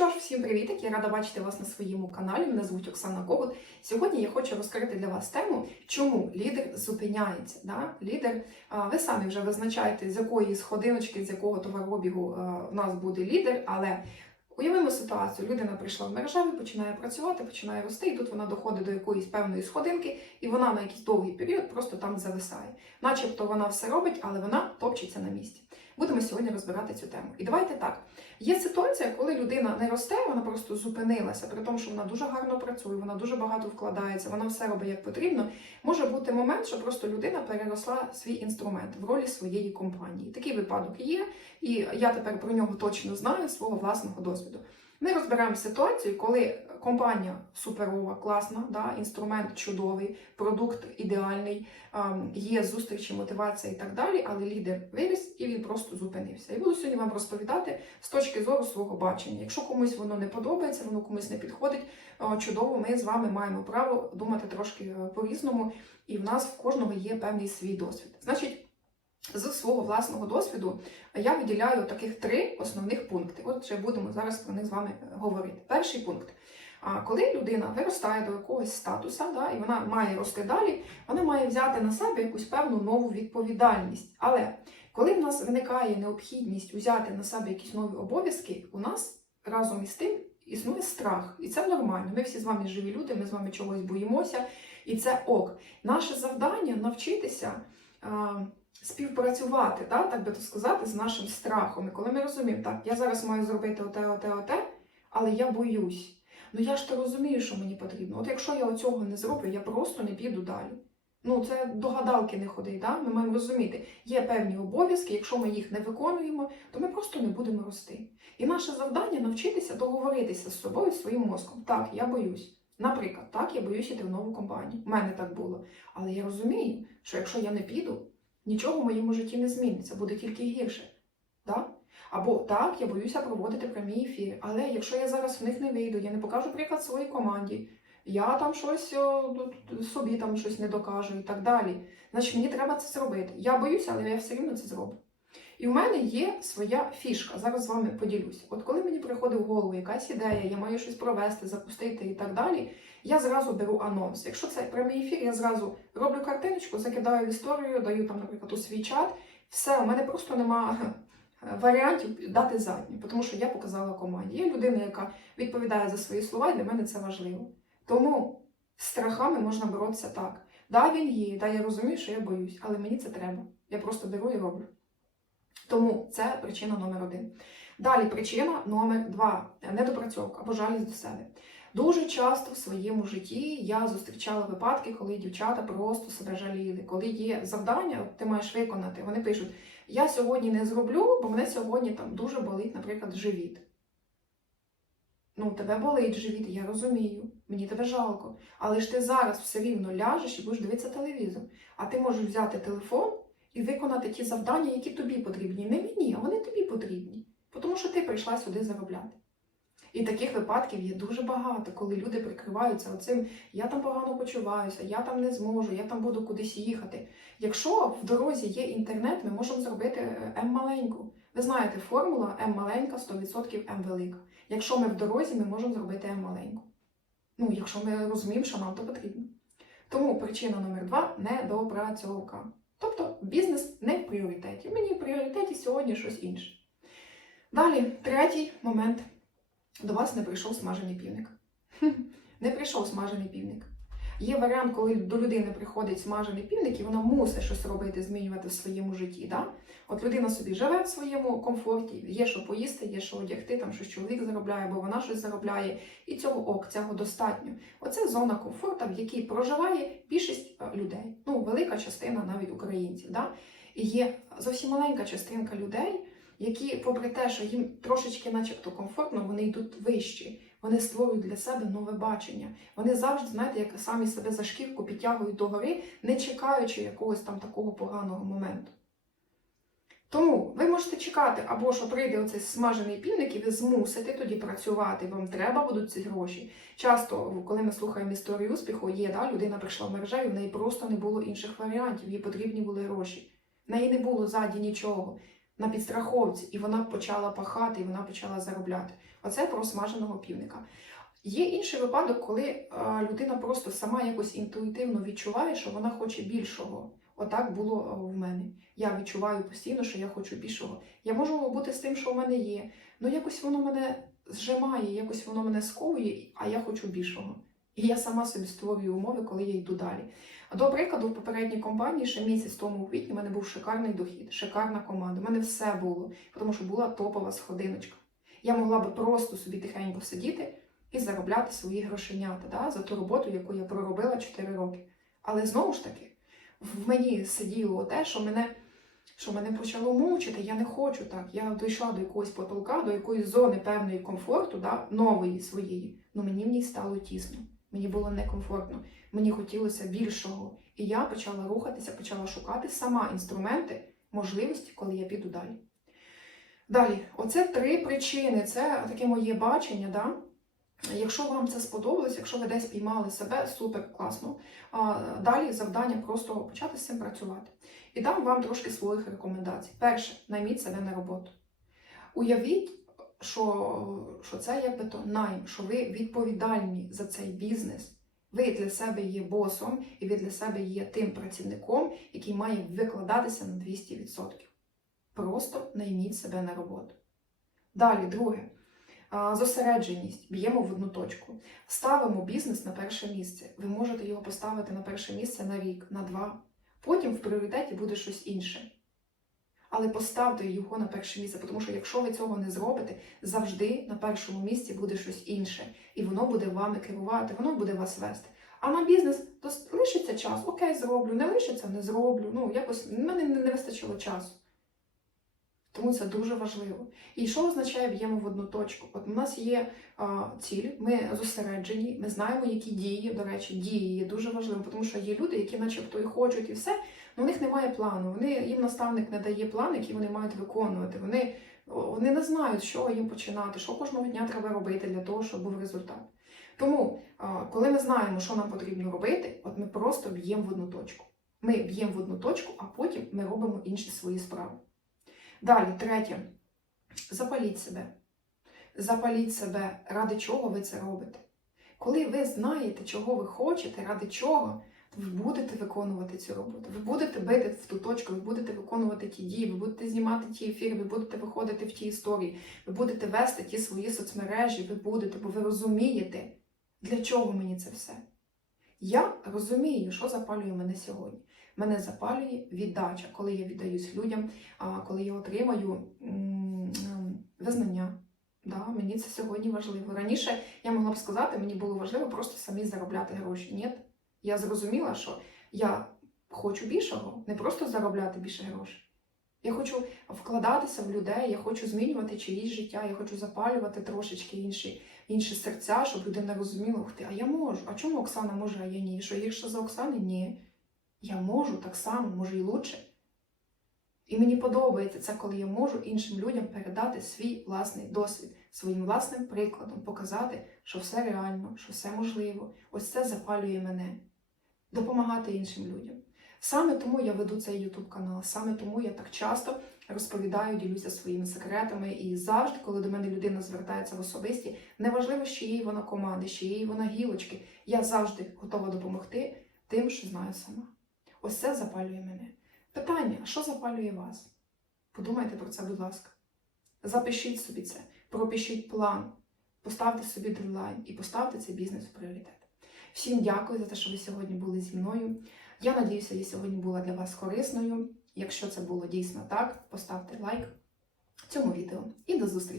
що ж, всім привіт! Я рада бачити вас на своєму каналі. Мене звуть Оксана Когут. Сьогодні я хочу розкрити для вас тему, чому лідер зупиняється. Да? Лідер, ви самі вже визначаєте, з якої сходиночки, з якого товарообігу а, в нас буде лідер, але уявимо ситуацію: людина прийшла в мережеві, починає працювати, починає рости, і тут вона доходить до якоїсь певної сходинки, і вона на якийсь довгий період просто там зависає. Начебто вона все робить, але вона топчеться на місці. Будемо сьогодні розбирати цю тему. І давайте так. Є ситуація, коли людина не росте, вона просто зупинилася, при тому, що вона дуже гарно працює, вона дуже багато вкладається, вона все робить як потрібно. Може бути момент, що просто людина переросла свій інструмент в ролі своєї компанії. Такий випадок є, і я тепер про нього точно знаю свого власного досвіду. Ми розберемо ситуацію, коли компанія суперова, класна, да, інструмент чудовий, продукт ідеальний, ем, є зустрічі, мотивація і так далі, але лідер виріс і він просто зупинився. І буду сьогодні вам розповідати з точки зору свого бачення. Якщо комусь воно не подобається, воно комусь не підходить, чудово, ми з вами маємо право думати трошки е, по-різному, і в нас в кожного є певний свій досвід. Значить, з свого власного досвіду я виділяю таких три основних пункти. Отже, будемо зараз про них з вами говорити. Перший пункт. А коли людина виростає до якогось статуса, да, і вона має рости далі, вона має взяти на себе якусь певну нову відповідальність. Але коли в нас виникає необхідність взяти на себе якісь нові обов'язки, у нас разом із тим існує страх. І це нормально. Ми всі з вами живі люди, ми з вами чогось боїмося, і це ок. Наше завдання навчитися. Співпрацювати, да, так би то сказати, з нашим страхом. І коли ми розуміємо, так, я зараз маю зробити оте, оте, оте, але я боюсь. Ну я ж то розумію, що мені потрібно. От якщо я цього не зроблю, я просто не піду далі. Ну, це до гадалки не ходить. Да? Ми маємо розуміти, є певні обов'язки, якщо ми їх не виконуємо, то ми просто не будемо рости. І наше завдання навчитися договоритися з собою, своїм мозком. Так, я боюсь. Наприклад, так, я боюсь йти в нову компанію. У мене так було. Але я розумію, що якщо я не піду, нічого в моєму житті не зміниться, буде тільки гірше. Да? Або так, я боюся проводити прямі ефіри. Але якщо я зараз в них не вийду, я не покажу приклад своїй команді, я там щось о, собі там щось не докажу і так далі. Значить, мені треба це зробити. Я боюся, але я все рівно це зроблю. І в мене є своя фішка. Зараз з вами поділюсь. От коли мені приходить в голову якась ідея, я маю щось провести, запустити і так далі, я зразу беру анонс. Якщо це прямий ефір, я зразу роблю картиночку, закидаю в історію, даю там, наприклад, у свій чат. Все, у мене просто нема варіантів дати задню, тому що я показала команді. Є людина, яка відповідає за свої слова, і для мене це важливо. Тому з страхами можна боротися так. Да, він є, да, я розумію, що я боюсь, але мені це треба. Я просто беру і роблю. Тому це причина номер один. Далі причина номер два недопрацьовка або жалість до себе. Дуже часто в своєму житті я зустрічала випадки, коли дівчата просто себе жаліли, коли є завдання, ти маєш виконати. Вони пишуть: Я сьогодні не зроблю, бо мене сьогодні там дуже болить, наприклад, живіт. Ну, тебе болить живіт, я розумію, мені тебе жалко. Але ж ти зараз все рівно ляжеш і будеш дивитися телевізор. А ти можеш взяти телефон і виконати ті завдання, які тобі потрібні. Не мені, а вони тобі потрібні. Тому що ти прийшла сюди заробляти. І таких випадків є дуже багато, коли люди прикриваються оцим я там погано почуваюся, я там не зможу, я там буду кудись їхати. Якщо в дорозі є інтернет, ми можемо зробити М маленьку. Ви знаєте, формула М маленька, 100% М велика. Якщо ми в дорозі, ми можемо зробити М маленьку. Ну, якщо ми розуміємо, що нам то потрібно. Тому причина номер два недопрацьовка. Тобто бізнес не в пріоритеті. Мені в пріоритеті сьогодні щось інше. Далі, третій момент. До вас не прийшов смажений півник. Не прийшов смажений півник. Є варіант, коли до людини приходить смажений півник, і вона мусить щось робити, змінювати в своєму житті. Да? От людина собі живе в своєму комфорті, є що поїсти, є що одягти, там щось чоловік заробляє, або вона щось заробляє, і цього ок, цього достатньо. Оце зона комфорту, в якій проживає більшість людей. Ну, велика частина навіть українців. Да? І є зовсім маленька частинка людей які, попри те, що їм трошечки, начебто, комфортно, вони йдуть вищі, вони створюють для себе нове бачення. Вони завжди, знаєте, як самі себе за шкірку підтягують до гори, не чекаючи якогось там такого поганого моменту. Тому ви можете чекати, або що прийде оцей смажений півник, і ви змусите тоді працювати, вам треба будуть ці гроші. Часто, коли ми слухаємо історію успіху, є, да, людина прийшла в мережу, в неї просто не було інших варіантів, їй потрібні були гроші. В неї не було ззаді нічого на підстраховці, і вона почала пахати, і вона почала заробляти. Оце про смаженого півника. Є інший випадок, коли е, людина просто сама якось інтуїтивно відчуває, що вона хоче більшого. Отак було е, в мене. Я відчуваю постійно, що я хочу більшого. Я можу бути з тим, що в мене є. Ну якось воно мене зжимає, якось воно мене сковує, а я хочу більшого. І я сама собі створюю умови, коли я йду далі. До прикладу, в попередній компанії ще місяць тому у квітні в мене був шикарний дохід, шикарна команда. У мене все було, тому що була топова сходиночка. Я могла би просто собі тихенько сидіти і заробляти свої грошенята да, за ту роботу, яку я проробила 4 роки. Але знову ж таки, в мені сиділо те, що мене, що мене почало мучити. Я не хочу так. Я дійшла до якогось потолка, до якоїсь зони певної комфорту, да, нової своєї. Ну мені в ній стало тісно. Мені було некомфортно. Мені хотілося більшого. І я почала рухатися, почала шукати сама інструменти, можливості, коли я піду далі. Далі, оце три причини. Це таке моє бачення. Да? Якщо вам це сподобалось, якщо ви десь піймали себе, супер класно. А, далі завдання просто почати з цим працювати. І дам вам трошки своїх рекомендацій. Перше, найміть себе на роботу. Уявіть, що, що це якби то найм, що ви відповідальні за цей бізнес. Ви для себе є босом, і ви для себе є тим працівником, який має викладатися на 200%. Просто найміть себе на роботу. Далі, друге, зосередженість. Б'ємо в одну точку. Ставимо бізнес на перше місце. Ви можете його поставити на перше місце на рік, на два. Потім в пріоритеті буде щось інше. Але поставте його на перше місце, тому що якщо ви цього не зробите, завжди на першому місці буде щось інше, і воно буде вами керувати, воно буде вас вести. А на бізнес то лишиться час, окей, зроблю, не лишиться, не зроблю. Ну, якось в мене не вистачило часу. Тому це дуже важливо. І що означає б'ємо в одну точку? От у нас є а, ціль, ми зосереджені, ми знаємо, які дії. До речі, дії є дуже важливим, тому що є люди, які, начебто, і хочуть, і все, у них немає плану. Вони їм наставник не дає план, який вони мають виконувати. Вони, вони не знають, чого їм починати, що кожного дня треба робити для того, щоб був результат. Тому, коли ми знаємо, що нам потрібно робити, от ми просто б'ємо в одну точку. Ми б'ємо в одну точку, а потім ми робимо інші свої справи. Далі, третє. Запаліть себе. Запаліть себе, ради чого ви це робите. Коли ви знаєте, чого ви хочете, ради чого, ви будете виконувати цю роботу. Ви будете бити в ту точку, ви будете виконувати ті дії, ви будете знімати ті ефіри, ви будете виходити в ті історії, ви будете вести ті свої соцмережі, ви будете, бо ви розумієте, для чого мені це все. Я розумію, що запалює мене сьогодні. Мене запалює віддача, коли я віддаюсь людям, коли я отримаю визнання. Да, мені це сьогодні важливо. Раніше я могла б сказати, мені було важливо просто самі заробляти гроші. Ні, я зрозуміла, що я хочу більшого, не просто заробляти більше грошей. Я хочу вкладатися в людей, я хочу змінювати чиїсь життя, я хочу запалювати трошечки інші, інші серця, щоб людина розуміла, ух ти, а я можу. А чому Оксана може, а я ні? Що гірше за Оксани? Ні. Я можу так само, може і лучше. І мені подобається це, коли я можу іншим людям передати свій власний досвід, своїм власним прикладом, показати, що все реально, що все можливо. Ось це запалює мене. Допомагати іншим людям. Саме тому я веду цей YouTube канал, саме тому я так часто розповідаю, ділюся своїми секретами. І завжди, коли до мене людина звертається в особисті, неважливо, з чиєї вона команди, з чиєї вона гілочки, я завжди готова допомогти тим, що знаю сама. Ось це запалює мене. Питання: а що запалює вас? Подумайте про це, будь ласка. Запишіть собі це, пропишіть план, поставте собі дедлайн і поставте цей бізнес в пріоритет. Всім дякую за те, що ви сьогодні були зі мною. Я надіюся, я сьогодні була для вас корисною. Якщо це було дійсно так, поставте лайк цьому відео і до зустрічі!